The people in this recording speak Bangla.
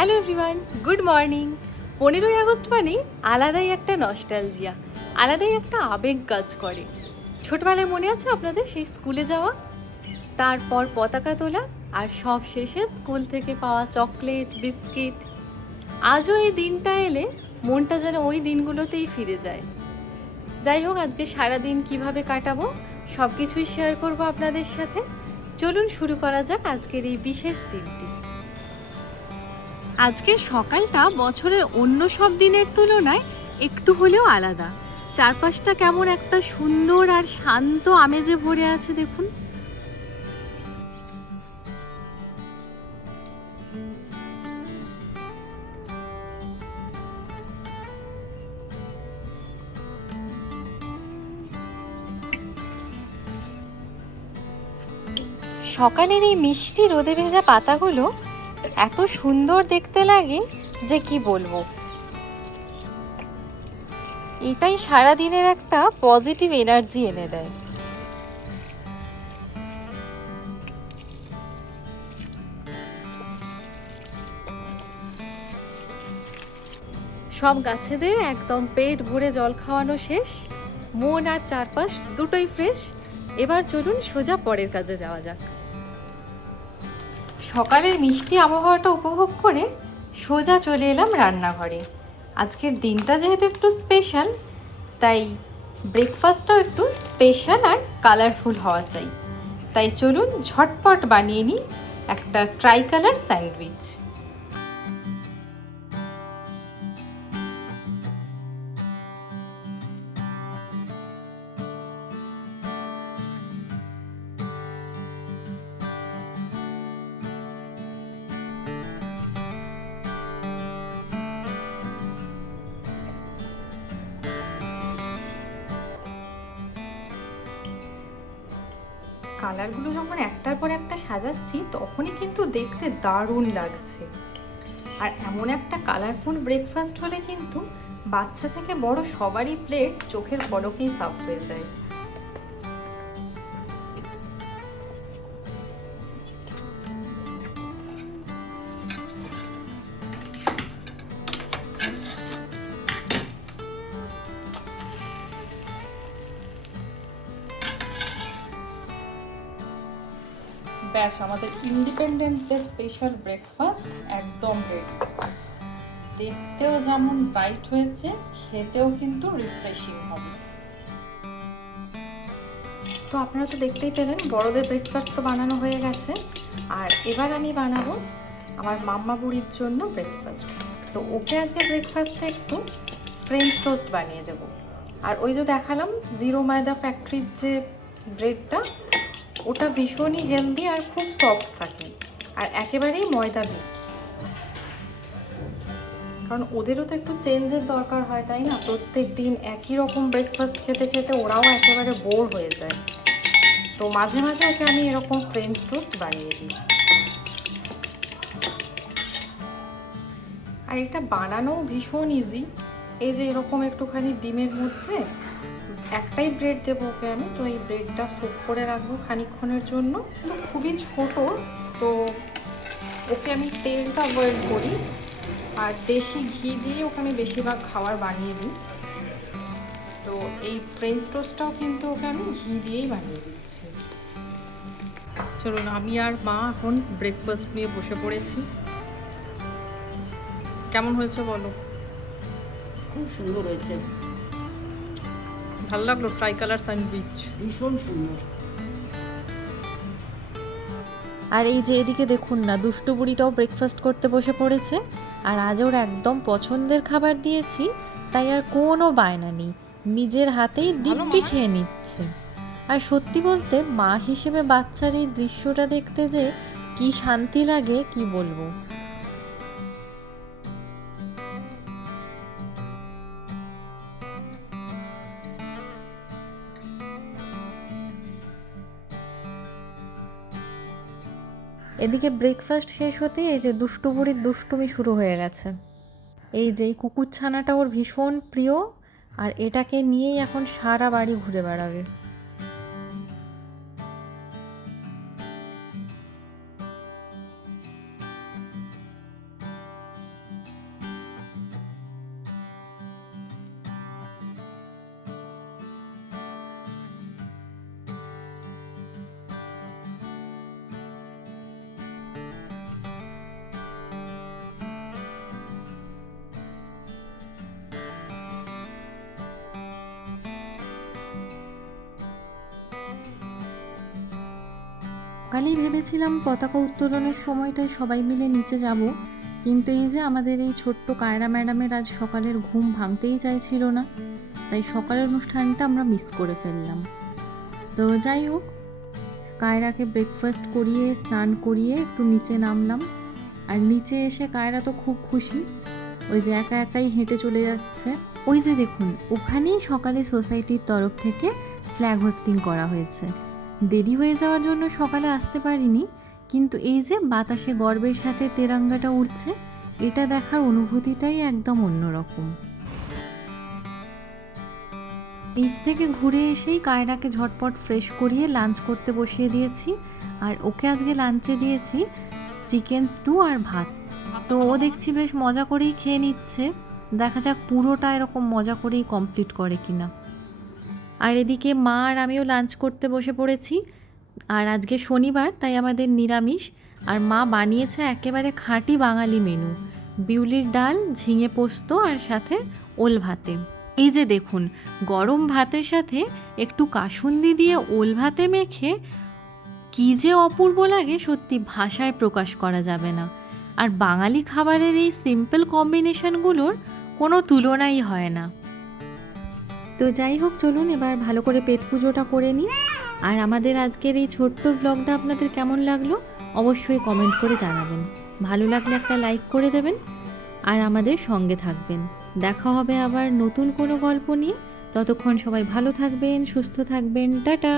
Hello everyone, good morning. 15ই আগস্ট মানেই আলাদাই একটা নস্টালজিয়া, আলাদাই একটা আবেগ কাজ করে। ছোটবেলায় মনে আছে আপনাদের সেই স্কুলে যাওয়া, তারপর পতাকা তোলা, আর সব শেষে স্কুল থেকে পাওয়া চকলেট, বিস্কিট। আজও এই দিনটা এলে মনটা যেন ওই দিনগুলোতেই ফিরে যায়। যাই হোক, আজকে সারাদিন কিভাবে কাটাবো সব কিছুই শেয়ার করবো আপনাদের সাথে। চলুন শুরু করা যাক আজকের এই বিশেষ দিনটি। আজকের সকালটা বছরের অন্য সব দিনের তুলনায় একটু হলেও আলাদা। চারপাশটা কেমন একটা সুন্দর আর শান্ত আমেজে ভরে আছে দেখুন। সকালের এই মিষ্টি রোদে ভেজা পাতাগুলো এত সুন্দর দেখতে লাগে যে কি বলবো। এটাই সারাদিনের একটা পজিটিভ এনার্জি এনে দেয়। সব গাছেদের একদম পেট ভরে জল খাওয়ানো শেষ, মন আর চারপাশ দুটোই ফ্রেশ। এবার চলুন সোজা পরের কাজে যাওয়া যাক। সকালের মিষ্টি আবহাওয়াটা উপভোগ করে সোজা চলে এলাম রান্নাঘরে। আজকের দিনটা যেহেতু একটু স্পেশাল, তাই ব্রেকফাস্টটাও একটু স্পেশাল আর কালারফুল হওয়া চাই। তাই চলুন ঝটপট বানিয়ে নিই একটা ট্রাই কালার স্যান্ডউইচ। কালারগুলো যখন একটার পর একটা সাজাচ্ছি তখনই কিন্তু দেখতে দারুণ লাগছে। আর এমন একটা কালারফুল ব্রেকফাস্ট হলে কিন্তু বাচ্চা থেকে বড় সবারই প্লেট চোখের পলকেই সাফ হয়ে যায়। ব্যাস, আমাদের ইন্ডিপেন্ডেন্স ডে স্পেশাল ব্রেকফাস্ট একদম রেডি। দেখতেও যেমন ব্রাইট হয়েছে, খেতেও কিন্তু রিফ্রেশিং হবে। তো আপনারা তো দেখতেই পেলেন বড়দের ব্রেকফাস্ট তো বানানো হয়ে গেছে, আর এবার আমি বানাবো আমার মাম্মা বুড়ির জন্য ব্রেকফাস্ট। তো ওকে আজকে ব্রেকফাস্টে একটু ফ্রেঞ্চ টোস্ট বানিয়ে দেবো। আর ওই যে দেখালাম জিরো ময়দা ফ্যাক্টরির যে ব্রেডটা, ওটা ভীষণই হেলদি আর খুব সফট থাকে, আর একেবারেই ময়দা দিই। কারণ ওদেরও তো একটু চেঞ্জের দরকার হয়, তাই না? প্রত্যেক দিন একই রকম ব্রেকফাস্ট খেতে খেতে ওরাও একেবারে বোর হয়ে যায়। তো মাঝে মাঝে ওকে আমি এরকম ফ্রেঞ্চ টোস্ট বানিয়ে দিই। আর এটা বানানোও ভীষণ ইজি। এই যে এরকম একটুখানি ডিমের মধ্যে একটাই ব্রেড দেবো ওকে আমি, তো এই ব্রেডটা সোক করে রাখবো খানিকক্ষণের জন্য। তো খুবই ছোট, তো ওকে আমি তেলটা অ্যাভয়েড করি, আর দেশি ঘি দিয়ে ওকে আমি বেশিরভাগ খাবার বানিয়ে দিই। তো এই ফ্রেঞ্চ টোস্টটাও কিন্তু ওকে আমি ঘি দিয়েই বানিয়ে দিচ্ছি। চলুন, আমি আর মা এখন ব্রেকফাস্ট নিয়ে বসে পড়েছি। কেমন হয়েছে বলো? খুব সুন্দর হয়েছে, ভালো লাগলো ট্রাই কালার স্যান্ডউইচ, ভীষণ সুন্দর। আর এই যে এদিকে দেখুন না, দুষ্টু বুড়িটাও ব্রেকফাস্ট করতে বসে পড়েছে। আর আজ ওর একদম পছন্দের খাবার দিয়েছি, তাই আর কোনো বায়না নেই, নিজের হাতেই দিব্যি খেয়ে নিচ্ছে। আর সত্যি বলতে মা হিসেবে বাচ্চার এই দৃশ্যটা দেখতে যে কি শান্তি লাগে কি বলবো। এদিকে ব্রেকফাস্ট শেষ হতেই এই যে দুষ্টু বুড়ির দুষ্টুমি শুরু হয়ে গেছে। এই যে কুকুরছানাটা ওর ভীষণ প্রিয়, আর এটাকে নিয়েই এখন সারা বাড়ি ঘুরে বেড়াবে। সকালেই ভেবেছিলাম পতাকা উত্তোলনের সময়টায় সবাই মিলে নিচে যাব, কিন্তু এই যে আমাদের এই ছোট্ট কায়রা ম্যাডামের আজ সকালের ঘুম ভাঙতেই চাইছিল না, তাই সকালের অনুষ্ঠানটা আমরা মিস করে ফেললাম। তো যাই হোক, কায়রাকে ব্রেকফাস্ট করিয়ে স্নান করিয়ে একটু নিচে নামলাম। আর নিচে এসে কায়রা তো খুব খুশি, ওই যে একা একাই হেঁটে চলে যাচ্ছে। ওই যে দেখুন, ওখানেই সকালে সোসাইটির তরফ থেকে ফ্ল্যাগ হোস্টিং করা হয়েছে। দেরি হয়ে যাওয়ার জন্য সকালে আসতে পারিনি, কিন্তু এই যে বাতাসে গর্বের সাথে তেরাঙ্গাটা উড়ছে, এটা দেখার অনুভূতিটাই একদম অন্যরকম। নিচ থেকে ঘুরে এসেই কায়রাকে ঝটপট ফ্রেশ করিয়ে লাঞ্চ করতে বসিয়ে দিয়েছি। আর ওকে আজকে লাঞ্চে দিয়েছি চিকেন স্টু আর ভাত। তো ও দেখছি বেশ মজা করেই খেয়ে নিচ্ছে, দেখা যাক পুরোটা এরকম মজা করেই কমপ্লিট করে কিনা। আর এদিকে মা আর আমিও লাঞ্চ করতে বসে পড়েছি। আর আজকে শনিবার, তাই আমাদের নিরামিষ। আর মা বানিয়েছে একেবারে খাঁটি বাঙালি মেনু, বিউলির ডাল, ঝিঙে পোস্ত আর সাথে ওল ভাতে। এই যে দেখুন, গরম ভাতের সাথে একটু কাসুন্দি দিয়ে ওল ভাতে মেখে কী যে অপূর্ব লাগে, সত্যি ভাষায় প্রকাশ করা যাবে না। আর বাঙালি খাবারের এই সিম্পল কম্বিনেশনগুলোর কোনো তুলনাই হয় না। তো যাই হোক, চলুন এবার ভালো করে পেট পুজোটা করে নিই। আর আমাদের আজকের এই ছোট্ট ব্লগটা আপনাদের কেমন লাগলো অবশ্যই কমেন্ট করে জানাবেন। ভালো লাগলে একটা লাইক করে দেবেন আর আমাদের সঙ্গে থাকবেন। দেখা হবে আবার নতুন কোনো গল্প নিয়ে। ততক্ষণ সবাই ভালো থাকবেন, সুস্থ থাকবেন। টাটা।